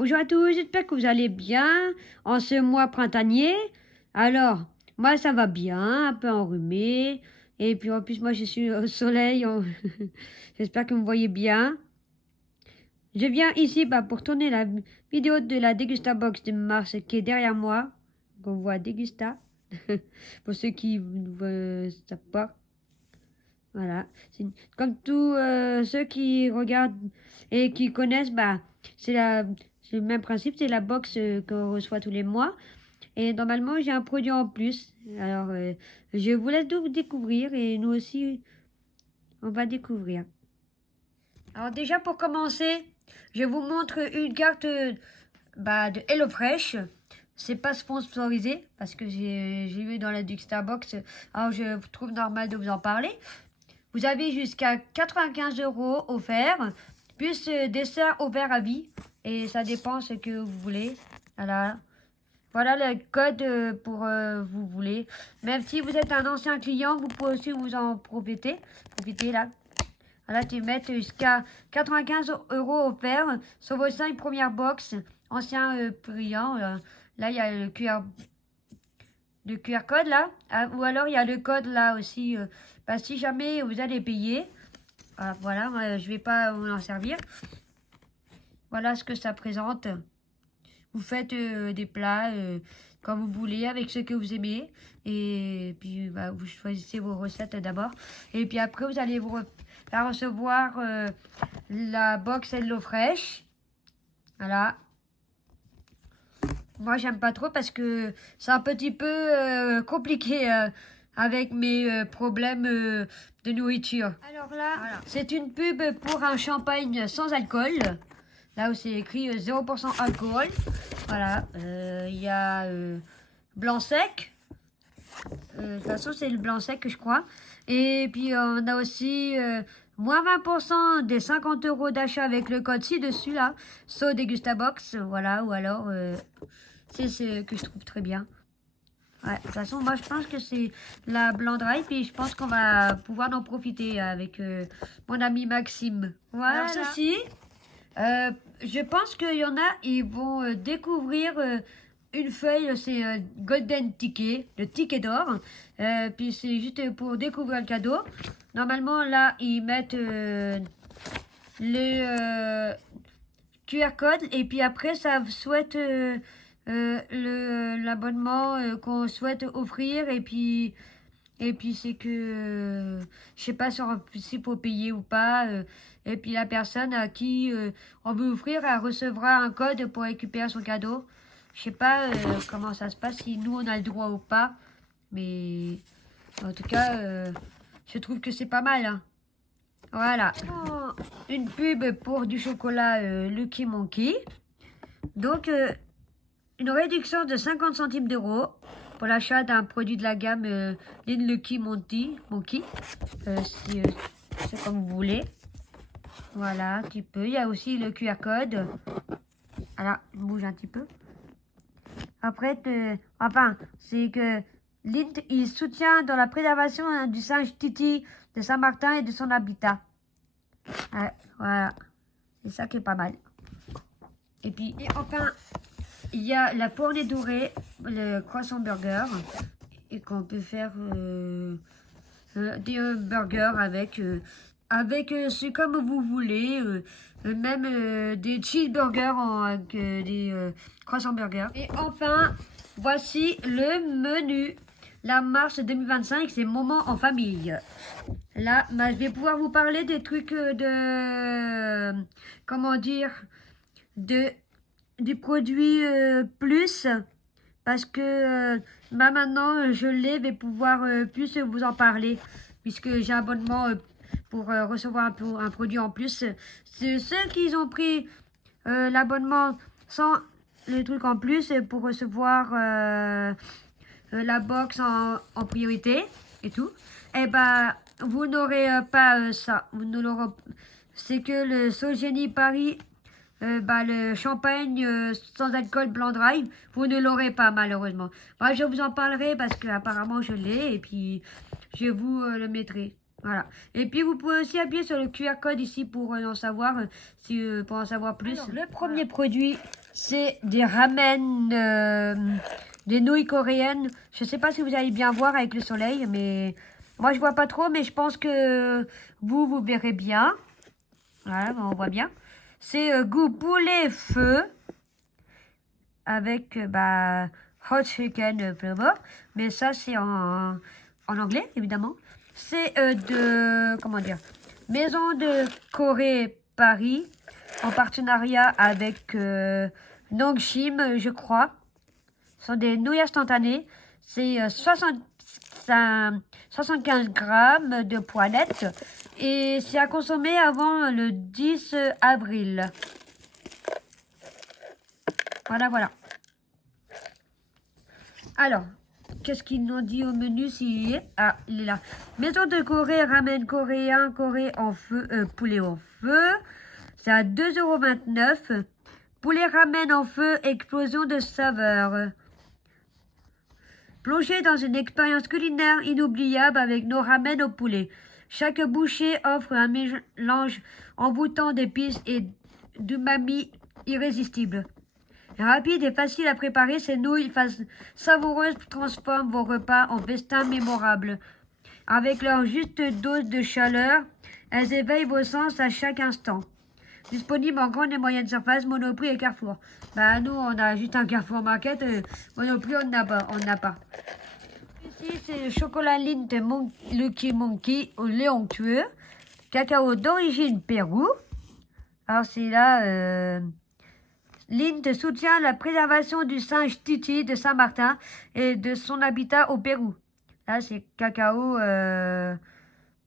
Bonjour à tous, j'espère que vous allez bien en ce mois printanier. Alors, moi ça va bien, un peu enrhumé. Et puis en plus, moi je suis au soleil. J'espère que vous me voyez bien. Je viens ici pour tourner la vidéo de la Dégusta Box de mars qui est derrière moi. On voit Dégusta. Pour ceux qui ne savent pas. Voilà. Comme tous ceux qui regardent et qui connaissent, c'est le même principe, c'est la box qu'on reçoit tous les mois. Et normalement, j'ai un produit en plus. Alors, je vous laisse donc découvrir et nous aussi, on va découvrir. Alors déjà, pour commencer, je vous montre une carte de HelloFresh. C'est pas sponsorisé parce que j'ai vu dans la Duxta Box. Alors, je trouve normal de vous en parler. Vous avez jusqu'à 95 € offerts, plus dessert offert à vie. Et ça dépend ce que vous voulez. Voilà. Voilà le code pour vous voulez. Même si vous êtes un ancien client, vous pouvez aussi vous en profiter. Profitez là. Voilà, tu mets jusqu'à 95 € offerts sur vos 5 premières box. Anciens clients. Là, il y a le QR code là. Ou alors, il y a le code là aussi. Si jamais vous allez payer. Voilà, je vais pas vous en servir. Voilà ce que ça présente. Vous faites des plats comme vous voulez, avec ce que vous aimez. Et puis, vous choisissez vos recettes d'abord. Et puis après, vous allez faire recevoir la box HelloFresh. Voilà. Moi, j'aime pas trop parce que c'est un petit peu compliqué avec mes problèmes de nourriture. Alors là, voilà. C'est une pub pour un champagne sans alcool. Là où c'est écrit 0% alcool. Voilà. Il y a blanc sec. De toute façon, c'est le blanc sec, je crois. Et puis, on a aussi moins 20% des 50 € d'achat avec le code ci-dessus, là. So Degusta Box. Voilà. Ou alors, c'est ce que je trouve très bien. Ouais, de toute façon, moi, je pense que c'est la Blanc Dry. Puis, je pense qu'on va pouvoir en profiter avec mon ami Maxime. Voilà. Alors, ceci, je pense qu'il y en a, ils vont découvrir une feuille, c'est Golden Ticket, le ticket d'or. Puis c'est juste pour découvrir le cadeau. Normalement, là, ils mettent le QR code et puis après, ça souhaite l'abonnement qu'on souhaite offrir et puis c'est que je sais pas s'il faut payer ou pas. Et puis la personne à qui on veut offrir, elle recevra un code pour récupérer son cadeau. Je sais pas comment ça se passe, si nous on a le droit ou pas. Mais en tout cas, je trouve que c'est pas mal. Hein. Voilà. Une pub pour du chocolat Lucky Monkey. Donc, une réduction de 50 centimes d'euros pour l'achat d'un produit de la gamme Lucky Monkey. Si c'est comme vous voulez. Voilà, un petit peu. Il y a aussi le QR code. Alors, il bouge un petit peu. Après, c'est que Lint, il soutient dans la préservation du singe Titi de Saint-Martin et de son habitat. Voilà, c'est ça qui est pas mal. Et puis, enfin, il y a la fournée dorée, le croissant burger, et qu'on peut faire des burgers avec c'est comme vous voulez, même des cheeseburgers avec des croissants burgers. Et enfin, voici le menu. La mars 2025, c'est moment en famille. Là, je vais pouvoir vous parler des trucs comment dire, du produit plus, parce que maintenant, je vais pouvoir plus vous en parler, puisque j'ai un abonnement pour recevoir un produit en plus. C'est ceux qui ont pris l'abonnement sans le truc en plus pour recevoir la box en priorité et tout. Et vous n'aurez pas ça. Vous ne l'aurez. C'est que le Sogeni Paris, le champagne sans alcool blanc dry, vous ne l'aurez pas malheureusement. Moi, je vous en parlerai parce que apparemment je l'ai et puis je vous le mettrai. Voilà. Et puis vous pouvez aussi appuyer sur le QR code ici pour en savoir pour en savoir plus. Alors, le premier produit C'est des ramen, des nouilles coréennes. Je sais pas si vous allez bien voir avec le soleil, mais moi je vois pas trop, mais je pense que vous verrez bien. Voilà, on voit bien. C'est goût poulet feu avec hot chicken flavor, mais ça c'est en anglais évidemment. C'est comment dire, Maison de Corée Paris en partenariat avec Nongshim, je crois. Ce sont des nouilles instantanées. C'est 75 grammes de poilettes et c'est à consommer avant le 10 avril. Voilà. Alors, qu'est-ce qu'ils nous ont dit au menu s'il y est? Ah, il est là. Maison de Corée, ramen coréen, Corée en feu, poulet en feu. C'est à 2,29 €. Poulet ramen en feu, explosion de saveurs. Plongez dans une expérience culinaire inoubliable avec nos ramen au poulet. Chaque bouchée offre un mélange envoûtant d'épices et d'umami irrésistible. Rapide et facile à préparer, ces nouilles savoureuses transforment vos repas en festin mémorables. Avec leur juste dose de chaleur, elles éveillent vos sens à chaque instant. Disponible en grande et moyenne surface, Monoprix et Carrefour. Nous, on a juste un Carrefour Market. Monoprix, on n'a pas. Ici, c'est le chocolat Lindt Lucky Monkey au lait onctueux. Cacao d'origine Pérou. Alors, c'est là... Lindt soutient la préservation du singe Titi de Saint-Martin et de son habitat au Pérou. Là, c'est cacao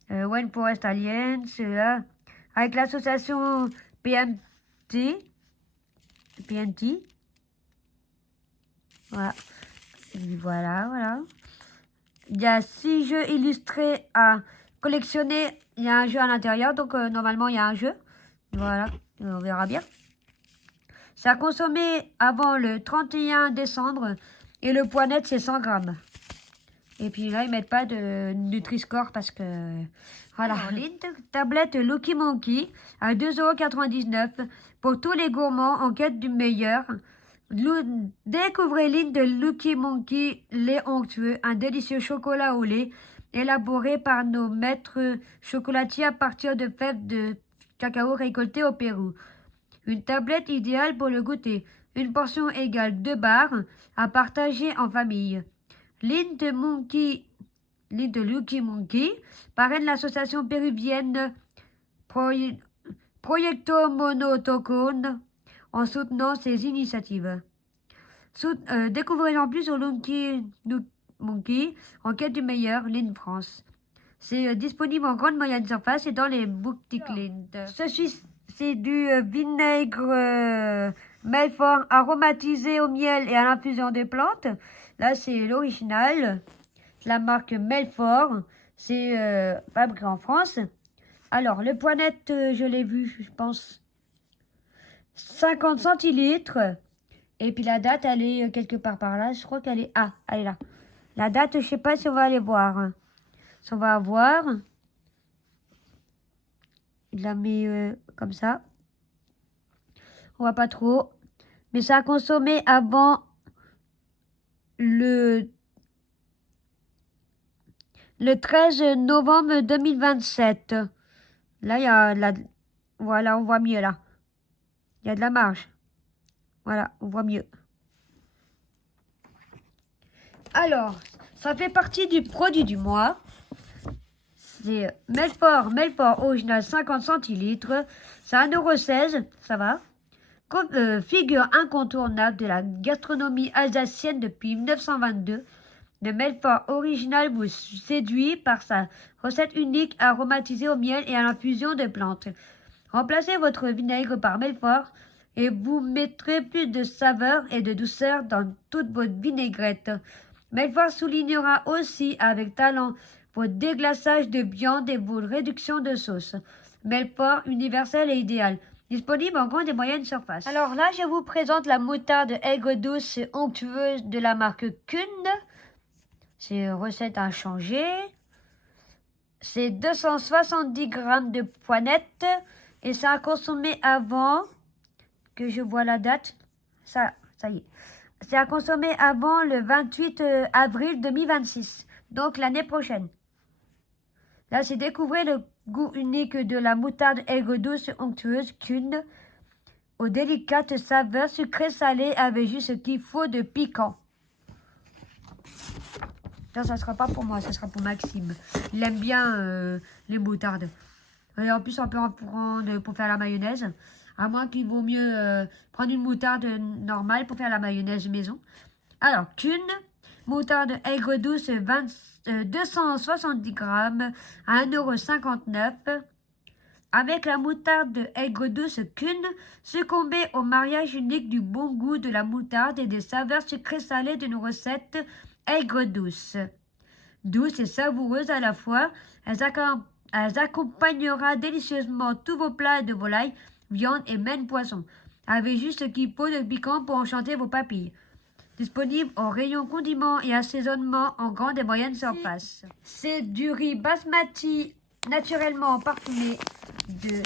Wine Forest Alliance, là, avec l'association PMT. Voilà. Il y a 6 jeux illustrés à collectionner. Il y a un jeu à l'intérieur, donc normalement, il y a un jeu. Voilà, on verra bien. C'est à consommer avant le 31 décembre et le poids net c'est 100 grammes. Et puis là ils mettent pas de Nutri-Score parce que voilà. Tablette Lucky Monkey à 2,99 € pour tous les gourmands en quête du meilleur. Découvrez l'île de Lucky Monkey lait onctueux, un délicieux chocolat au lait élaboré par nos maîtres chocolatiers à partir de fèves de cacao récoltées au Pérou. Une tablette idéale pour le goûter. Une portion égale 2 barres à partager en famille. L'île de Lucky Monkey parraine l'association péruvienne Proyecto Monotocone en soutenant ses initiatives. Découvrez en plus au Lucky Monkey en quête du meilleur, Lind France. C'est disponible en grande moyenne surface et dans les boutiques Lind. C'est du vinaigre Melfort aromatisé au miel et à l'infusion des plantes. Là, c'est l'original. La marque Melfort. C'est fabriqué en France. Alors, le poids net, je l'ai vu, je pense. 50 centilitres. Et puis la date, elle est quelque part par là. Je crois qu'elle est... Ah, elle est là. La date, je sais pas si on va aller voir. Si on va voir... Il l'a mis comme ça. On voit pas trop. Mais ça a consommé avant le 13 novembre 2027. Là, il y a la... Voilà, on voit mieux là. Il y a de la marge. Voilà, on voit mieux. Alors, ça fait partie du produit du mois. C'est Melfort original 50 centilitres. C'est 1,16 €, ça va. Figure incontournable de la gastronomie alsacienne depuis 1922. Le Melfort original vous séduit par sa recette unique aromatisée au miel et à l'infusion de plantes. Remplacez votre vinaigre par Melfort et vous mettrez plus de saveur et de douceur dans toute votre vinaigrette. Melfort soulignera aussi avec talent vos déglaçages de viande et vos réductions de sauce. Melfort universel et idéal. Disponible en grande et moyenne surface. Alors là, je vous présente la moutarde aigre douce et onctueuse de la marque Kuhn. C'est recette inchangée. C'est 270 grammes de poignette et ça a consommé avant que je vois la date. Ça y est. C'est à consommer avant le 28 avril 2026, donc l'année prochaine. Là, c'est découvrir le goût unique de la moutarde aigre douce onctueuse qu'une aux délicates saveurs sucrées salées avec juste ce qu'il faut de piquant. Non, ça sera pas pour moi, ça sera pour Maxime. Il aime bien les moutardes. Et en plus, on peut en prendre pour faire la mayonnaise. À moins qu'il vaut mieux prendre une moutarde normale pour faire la mayonnaise maison. Alors, qu'une moutarde aigre douce 270 grammes à 1,59 €. Avec la moutarde aigre douce qu'une, succombez au mariage unique du bon goût de la moutarde et des saveurs sucrées salées d'une recette aigre douce. Douce et savoureuse à la fois, elle accompagnera délicieusement tous vos plats de volaille, viande et même poisson, avec juste ce qu'il faut de piquant pour enchanter vos papilles. Disponible en rayon condiments et assaisonnement en grande et moyenne surface. C'est du riz basmati naturellement parfumé de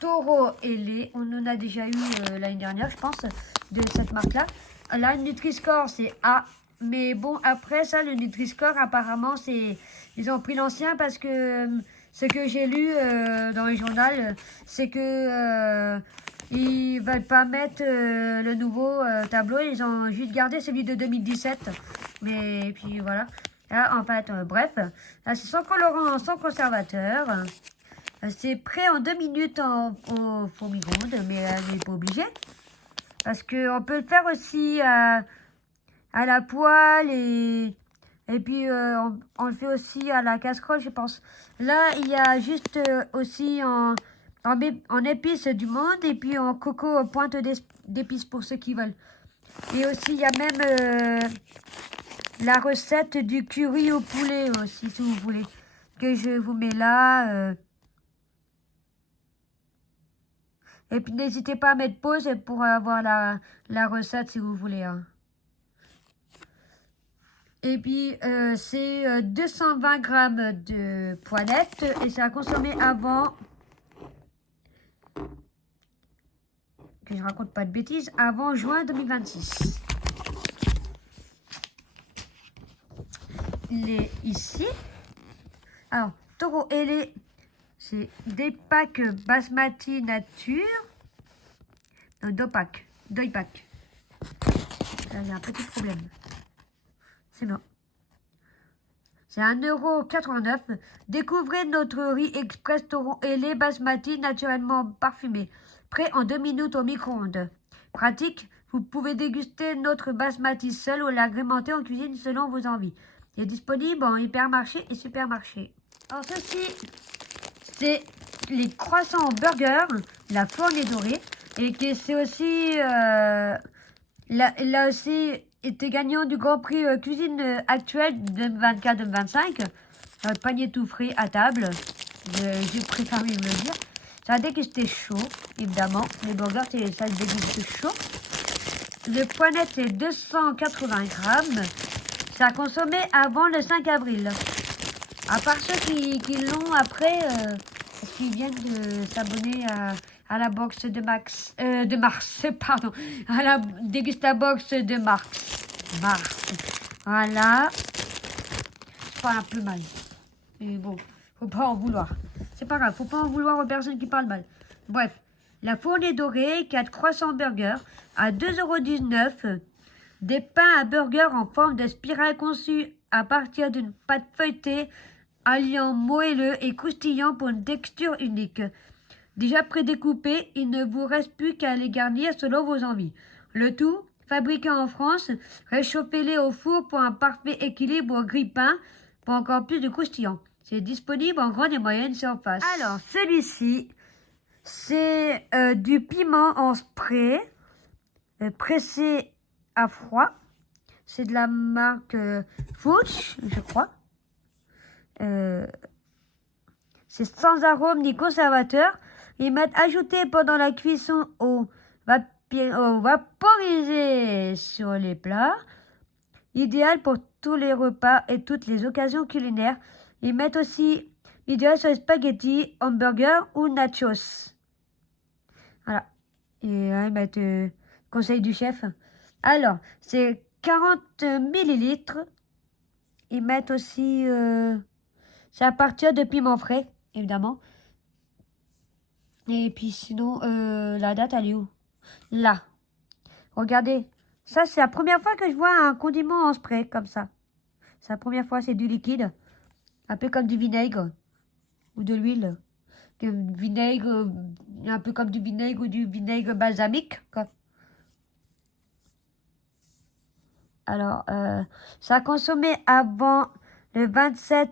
Toro et lait. On en a déjà eu l'année dernière, je pense, de cette marque-là. Là, le Nutri-Score, c'est A. Mais bon, après ça, le Nutri-Score, apparemment, c'est... Ils ont pris l'ancien parce que ce que j'ai lu dans le journal, c'est que ils ne veulent pas mettre le nouveau tableau. Ils ont juste gardé celui de 2017. Mais puis voilà. Là, en fait, bref. Là, c'est sans colorant, sans conservateur. C'est prêt en 2 minutes au four micro-ondes, mais on n'est pas obligé. Parce qu'on peut le faire aussi à la poêle et puis on le fait aussi à la casserole, je pense. Là, il y a juste aussi en épices du monde et puis en coco pointe d'épices pour ceux qui veulent. Et aussi, il y a même la recette du curry au poulet aussi, si vous voulez, que je vous mets là. Et puis, n'hésitez pas à mettre pause pour avoir la recette si vous voulez. Hein. Et puis, c'est 220 grammes de poinettes et c'est à consommer avant, que je raconte pas de bêtises, avant juin 2026. Les ici. Alors, Toro et les, c'est des packs basmati nature. Non, deux packs. Là, il y a un petit problème. C'est bon. C'est 1,89 €. Découvrez notre riz express Toro et lait basmati naturellement parfumé. Prêt en 2 minutes au micro-ondes. Pratique, vous pouvez déguster notre basmati seul ou l'agrémenter en cuisine selon vos envies. Il est disponible en hypermarché et supermarché. Alors ceci, c'est les croissants burgers, la fournée dorée. Et que c'est aussi... là aussi était gagnant du Grand Prix cuisine actuelle 2024-2025. Panier tout frais à table. J'ai préféré me le dire. Ça a dégusté chaud, évidemment. Les burgers, ça se déguste chaud. Le poinet, c'est 280 grammes. Ça a consommé avant le 5 avril. À part ceux qui l'ont après, qui viennent de s'abonner à la box de mars, pardon, à la dégustabox de mars. Voilà. Je parle un peu mal. Mais bon, faut pas en vouloir. C'est pas grave, faut pas en vouloir aux personnes qui parlent mal. Bref, la fournée dorée, 4 croissants burgers à 2,19 €. Des pains à burger en forme de spirale conçus à partir d'une pâte feuilletée, alliant moelleux et croustillant pour une texture unique. Déjà prédécoupés, il ne vous reste plus qu'à les garnir selon vos envies. Le tout, fabriqué en France, réchauffez-les au four pour un parfait équilibre au grille-pain pour encore plus de croustillant. C'est disponible en grande et moyenne surface. Alors, celui-ci, c'est du piment en spray, pressé à froid. C'est de la marque Fuchs, je crois. C'est sans arôme ni conservateur. Ils mettent ajouté pendant la cuisson au vaporisé sur les plats. Idéal pour tous les repas et toutes les occasions culinaires. Ils mettent aussi idéal sur les spaghettis, hamburgers ou nachos. Voilà. Et ils mettent conseil du chef. Alors, c'est 40 millilitres. Ils mettent aussi... c'est à partir de piment frais, évidemment. Et puis sinon, la date, elle est où? Là. Regardez. Ça, c'est la première fois que je vois un condiment en spray, comme ça. C'est la première fois, c'est du liquide. Un peu comme du vinaigre. Ou de l'huile. Du vinaigre, un peu comme du vinaigre ou du vinaigre balsamique, quoi. Alors, ça a consommé avant le 27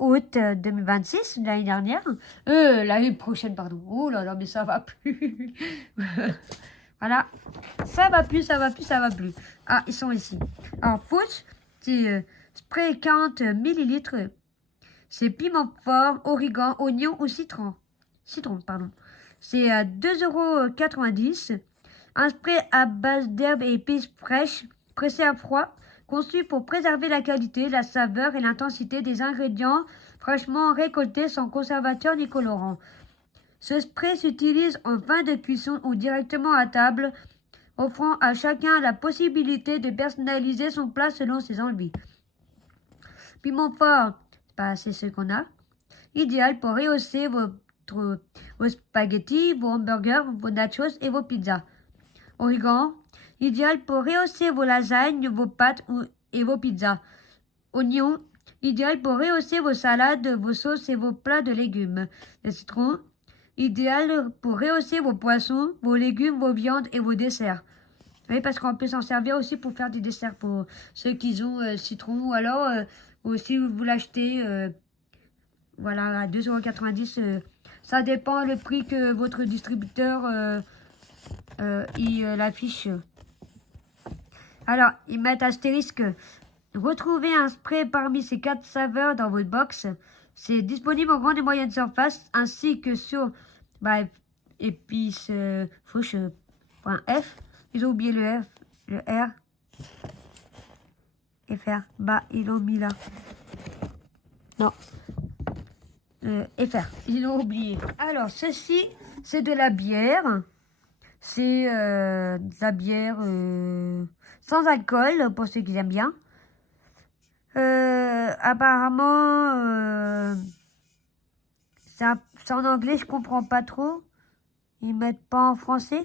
août 2026, l'année dernière. L'année prochaine, pardon. Oh là là, mais ça va plus. Voilà. Ça va plus, ça va plus, ça va plus. Ah, ils sont ici. Alors, Fouch, c'est spray 40 millilitres. C'est piment fort, origan, oignon ou citron. Citron, pardon. C'est à 2,90 €. Un spray à base d'herbes et épices fraîches, pressé à froid, conçu pour préserver la qualité, la saveur et l'intensité des ingrédients fraîchement récoltés sans conservateur ni colorant. Ce spray s'utilise en fin de cuisson ou directement à table, offrant à chacun la possibilité de personnaliser son plat selon ses envies. Piment fort, c'est ce qu'on a. Idéal pour rehausser vos spaghettis, vos hamburgers, vos nachos et vos pizzas. Origan, idéal pour rehausser vos lasagnes, vos pâtes et vos pizzas. Oignon, idéal pour rehausser vos salades, vos sauces et vos plats de légumes. Le citron, idéal pour rehausser vos poissons, vos légumes, vos viandes et vos desserts. Oui, parce qu'on peut s'en servir aussi pour faire des desserts pour ceux qui ont citron ou alors aussi vous l'achetez voilà, à 2,90 €. Ça dépend le prix que votre distributeur l'affiche. Alors, ils mettent astérisque. Retrouvez un spray parmi ces 4 saveurs dans votre box. C'est disponible en grande et moyenne surface ainsi que sur épices-fouche.f. Ils ont oublié le F, le R. FR. Ils l'ont mis là. Non. FR. Ils l'ont oublié. Alors, ceci, c'est de la bière. C'est de la bière sans alcool, pour ceux qui aiment bien. Apparemment, c'est en anglais, je comprends pas trop. Ils mettent pas en français.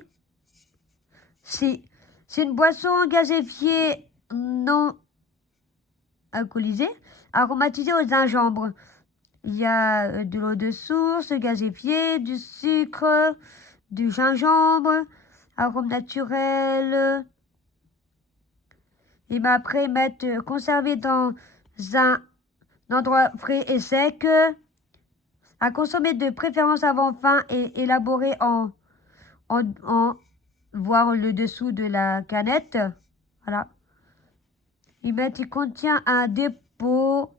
C'est une boisson gazéfiée non alcoolisée, aromatisée au gingembre. Il y a de l'eau de source, gazéfiée, du sucre, du gingembre, arôme naturel. Et après, mettre conservé dans un endroit frais et sec. À consommer de préférence avant faim et élaboré en voir le dessous de la canette. Voilà. Il contient un dépôt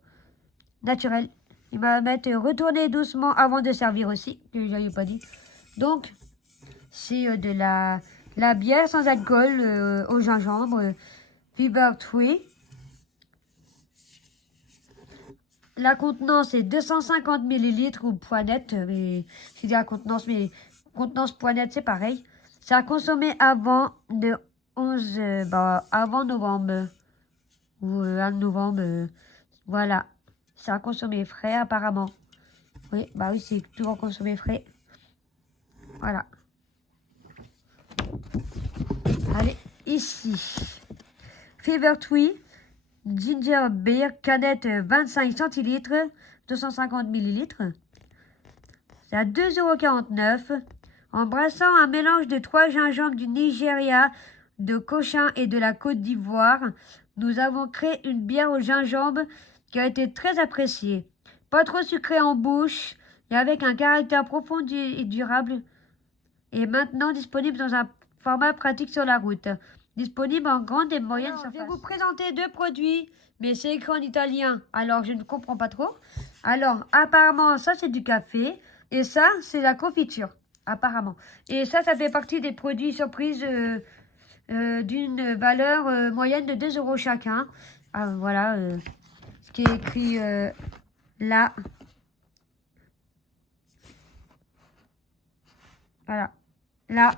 naturel. Il va mettre retourner doucement avant de servir aussi, que j'avais pas dit. Donc, c'est de la bière sans alcool au gingembre, Fever Tree. La contenance est 250 millilitres ou poinette, mais c'est la contenance, mais contenance poinette, c'est pareil. C'est à consommer avant le 11, avant novembre ou 1 novembre, voilà. C'est à consommer frais apparemment. Oui, oui, c'est toujours consommé frais. Voilà. Allez, ici. Fever Tree, ginger beer, canette 25 centilitres, 250 millilitres. C'est à 2,49 €. Embrassant un mélange de 3 gingembres du Nigeria, de Cochin et de la Côte d'Ivoire, nous avons créé une bière au gingembre qui a été très appréciée. Pas trop sucrée en bouche et avec un caractère profond et durable. Et maintenant disponible dans un format pratique sur la route. Disponible en grande et moyenne surface. Je vais vous présenter 2 produits, mais c'est écrit en italien, alors je ne comprends pas trop. Alors, apparemment, ça c'est du café, et ça c'est la confiture, apparemment. Et ça fait partie des produits surprises d'une valeur moyenne de 2 € chacun. Voilà, ce qui est écrit là. Voilà. Là,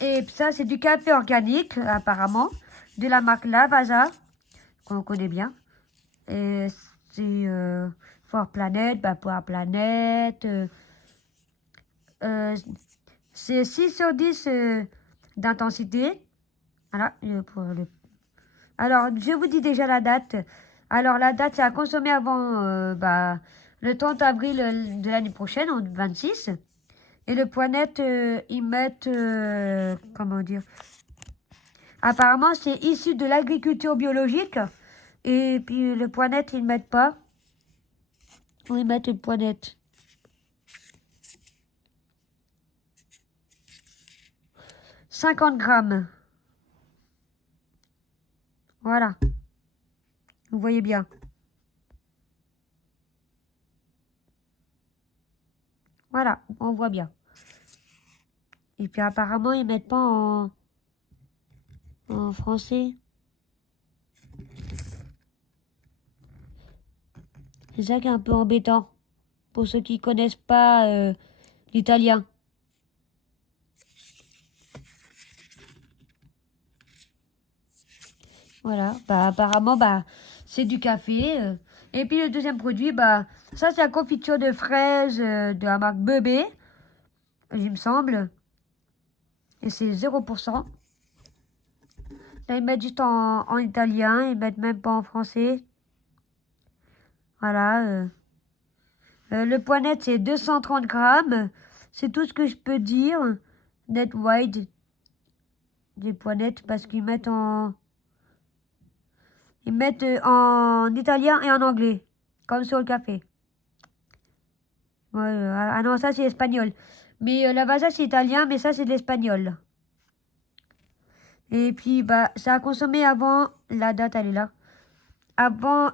Et ça, c'est du café organique, apparemment, de la marque Lavazza, qu'on connaît bien. Et c'est For Planet, bah, pour la planète. C'est 6 sur 10 d'intensité. Voilà. Alors, je vous dis déjà la date. Alors, la date, c'est à consommer avant le 30 avril de l'année prochaine, en 26. Et le point net, ils mettent... comment dire? Apparemment, c'est issu de l'agriculture biologique. Et puis, le point net, ils ne mettent pas. Où ils mettent le point net? 50 grammes. Voilà. Vous voyez bien. Voilà, on voit bien. Et puis apparemment, ils mettent pas en français. C'est ça qui est un peu embêtant. Pour ceux qui connaissent pas l'italien. Voilà, bah apparemment, bah c'est du café. Et puis le deuxième produit, bah ça c'est la confiture de fraises de la marque Bebé, il me semble. Et c'est 0%. Là, ils mettent juste en italien, ils mettent même pas en français. Voilà. Le poids net, c'est 230 grammes. C'est tout ce que je peux dire. Net wide des poids nets parce qu'ils mettent en italien et en anglais, comme sur le café. Ouais, ah non, ça c'est espagnol. Mais la Vasa c'est italien, mais ça c'est de l'espagnol. Et puis bah ça a consommé avant, la date elle est là, avant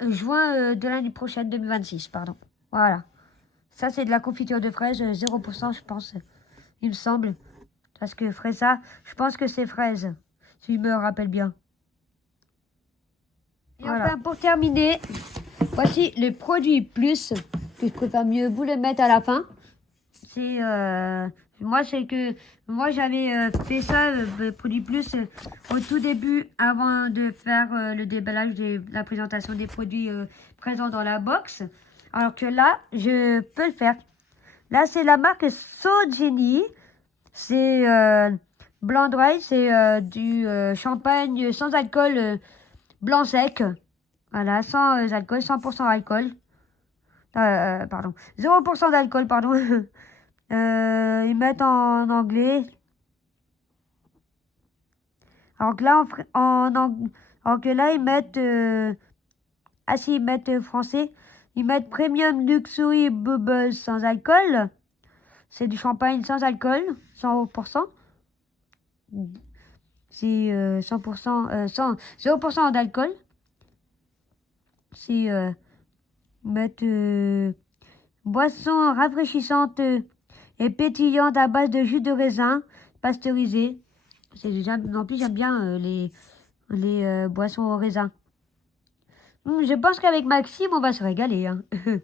juin de l'année prochaine, 2026, pardon. Voilà. Ça c'est de la confiture de fraises, 0% je pense, il me semble. Parce que fraisa, je pense que c'est fraise, si je me rappelle bien. Et voilà. Enfin pour terminer, voici le produit plus, que je préfère mieux vous le mettre à la fin. C'est moi j'avais fait ça produit plus au tout début avant de faire le déballage de la présentation des produits présents dans la box, alors que là je peux le faire. Là c'est la marque Sogeni, c'est blanc dry, c'est du champagne sans alcool blanc sec, voilà, sans alcool, 100% alcool, pardon, 0% d'alcool, pardon. Ils mettent en anglais. Alors que là, alors que là, ils mettent... ah si, ils mettent français. Ils mettent Premium Luxury Bubbles sans alcool. C'est du champagne sans alcool, 100%. C'est 100%, 0% d'alcool. C'est... ils mettent boisson rafraîchissante et pétillante à base de jus de raisin pasteurisé. En plus, j'aime bien les boissons au raisin. Je pense qu'avec Maxime, on va se régaler. Hein. Ils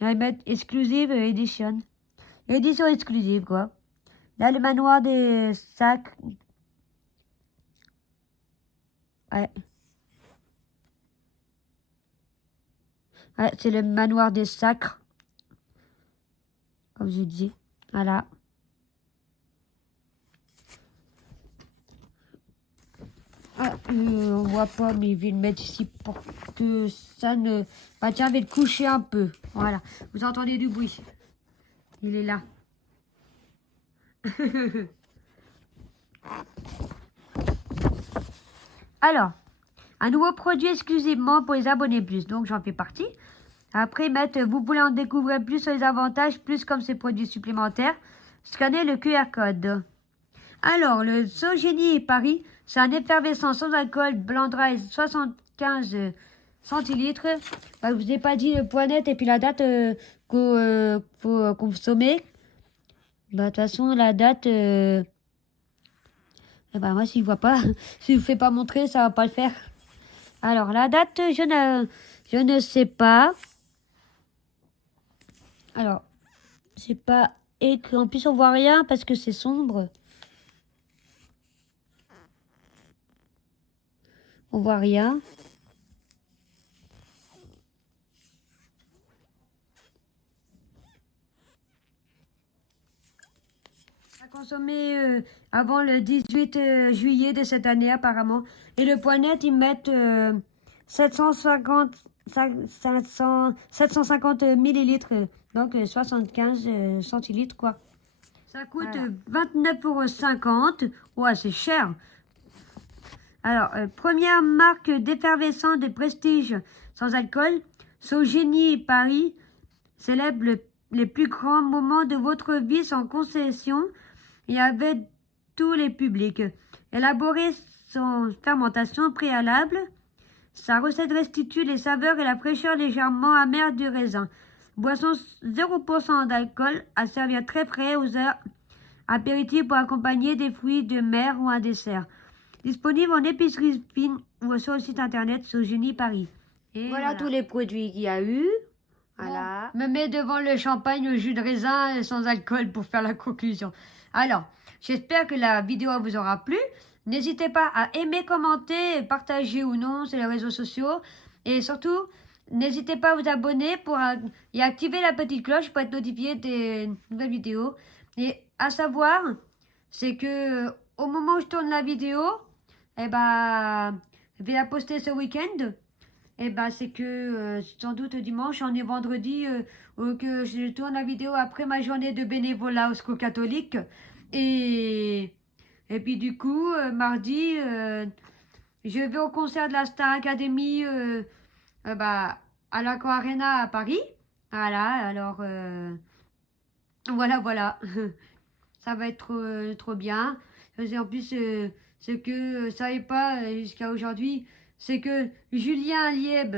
va mettre exclusive edition. Édition exclusive, quoi. Là, le manoir des sacs. Ouais. Ouais, c'est le manoir des sacres. Comme je dis. Voilà. Ah, on voit pas, mais je vais le mettre ici pour que ça ne... Bah tiens, je vais le coucher un peu. Voilà. Vous entendez du bruit. Il est là. Alors, un nouveau produit exclusivement pour les abonnés plus. Donc, j'en fais partie. Après, vous voulez en découvrir plus sur les avantages, plus comme ces produits supplémentaires. Scannez le QR code. Alors, le Sogeni Paris, c'est un effervescent sans alcool, blanc dry, 75 centilitres. Bah, je vous ai pas dit le point net et puis la date qu'il faut consommer. Bah, de toute façon, la date... bah, moi, si je vois pas, si je ne fais pas montrer, ça va pas le faire. Alors, la date, je ne sais pas. Alors, c'est pas écrit. En plus, on voit rien parce que c'est sombre. On voit rien. Consommé avant le 18 juillet de cette année apparemment. Et le point net, ils mettent 750, 750 millilitres, donc 75 centilitres quoi. Ça coûte voilà. 29,50 €. Ouais, c'est cher. Alors, première marque d'effervescent de prestige sans alcool, Sogeni Paris célèbre les plus grands moments de votre vie sans concession et avec tous les publics. Élaborer son fermentation préalable, sa recette restitue les saveurs et la fraîcheur légèrement amère du raisin. Boisson 0% d'alcool à servir très frais aux heures apéritif pour accompagner des fruits de mer ou un dessert. Disponible en épicerie fine ou sur le site internet Sogeni Paris. Et voilà tous les produits qu'il y a eu. Voilà. Bon, me mets devant le champagne au jus de raisin sans alcool pour faire la conclusion. Alors, j'espère que la vidéo vous aura plu. N'hésitez pas à aimer, commenter, partager ou non sur les réseaux sociaux. Et surtout, n'hésitez pas à vous abonner et activer la petite cloche pour être notifié des nouvelles vidéos. Et à savoir, c'est que au moment où je tourne la vidéo, je vais la poster ce week-end. C'est que sans doute dimanche, on est vendredi, ou que je tourne la vidéo après ma journée de bénévolat au Secours catholique. Et puis du coup, mardi, je vais au concert de la Star Academy à l'Accor Arena à Paris. Voilà, alors voilà. Ça va être trop bien. En plus, ce que je savais pas jusqu'à aujourd'hui, c'est que Julien Lieb,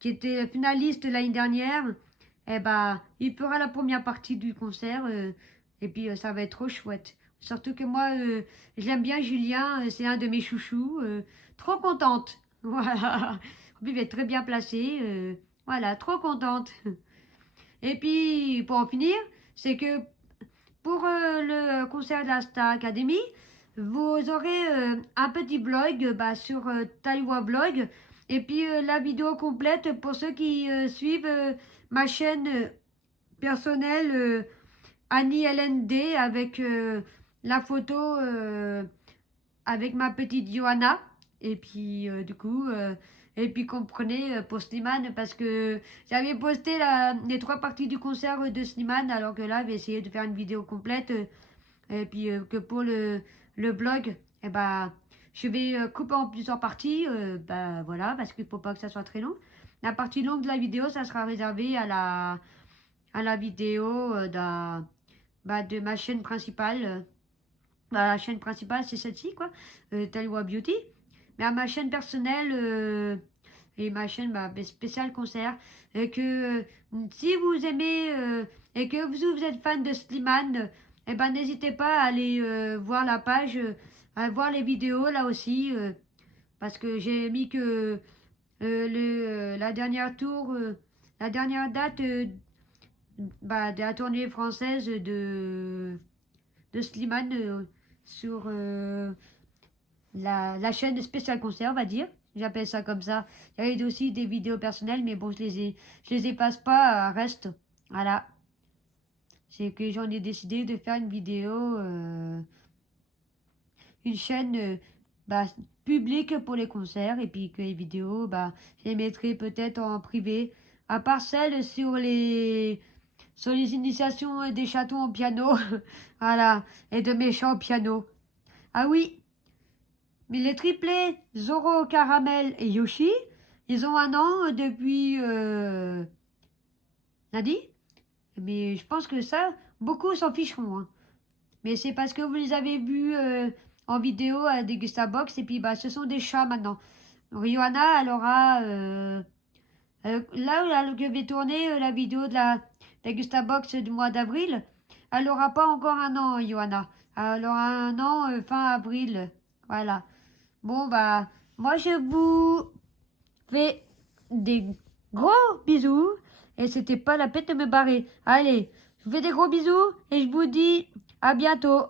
qui était finaliste l'année dernière, il fera la première partie du concert. Et puis, ça va être trop chouette. Surtout que moi, j'aime bien Julien, c'est un de mes chouchous. Trop contente. Voilà. En plus, il est très bien placé. Voilà, trop contente. Et puis, pour en finir, c'est que pour le concert de la Star Academy, vous aurez un petit vlog sur Taïwa Vlog. Et puis la vidéo complète pour ceux qui suivent ma chaîne personnelle Annie LND avec la photo avec ma petite Johanna. Et puis du coup... et puis comprenez pour Slimane parce que j'avais posté les 3 parties du concert de Slimane alors que là je vais essayer de faire une vidéo complète et puis que pour le blog je vais couper en plusieurs parties voilà parce qu'il faut pas que ça soit très long. La partie longue de la vidéo ça sera réservé à la vidéo de ma chaîne principale. La chaîne principale c'est celle-ci quoi, Taïwa Beauty. Mais à ma chaîne personnelle et ma chaîne spéciale concert, et que si vous aimez et que vous êtes fan de Slimane, n'hésitez pas à aller voir la page, à voir les vidéos là aussi, parce que j'ai mis que la dernière date de la tournée française de Slimane sur la chaîne spéciale concert, on va dire. J'appelle ça comme ça. Il y a aussi des vidéos personnelles, mais bon, je les efface pas, reste. Voilà. C'est que j'en ai décidé de faire une vidéo, une chaîne publique pour les concerts, et puis que les vidéos, je les mettrai peut-être en privé, à part celles sur les initiations des chatons au piano, voilà, et de mes chants au piano. Ah oui. Mais les triplés, Zoro, Caramel et Yoshi, ils ont 1 an depuis lundi. Mais je pense que ça, beaucoup s'en ficheront. Hein. Mais c'est parce que vous les avez vus en vidéo à des Gustabox. Et puis, ce sont des chats maintenant. Rihanna, elle aura... là où je vais tourner la vidéo de la Gustabox du mois d'avril, elle n'aura pas encore 1 an, Johanna. Elle aura 1 an fin avril. Voilà. Bon, moi, je vous fais des gros bisous. Et c'était pas la peine de me barrer. Allez, je vous fais des gros bisous et je vous dis à bientôt.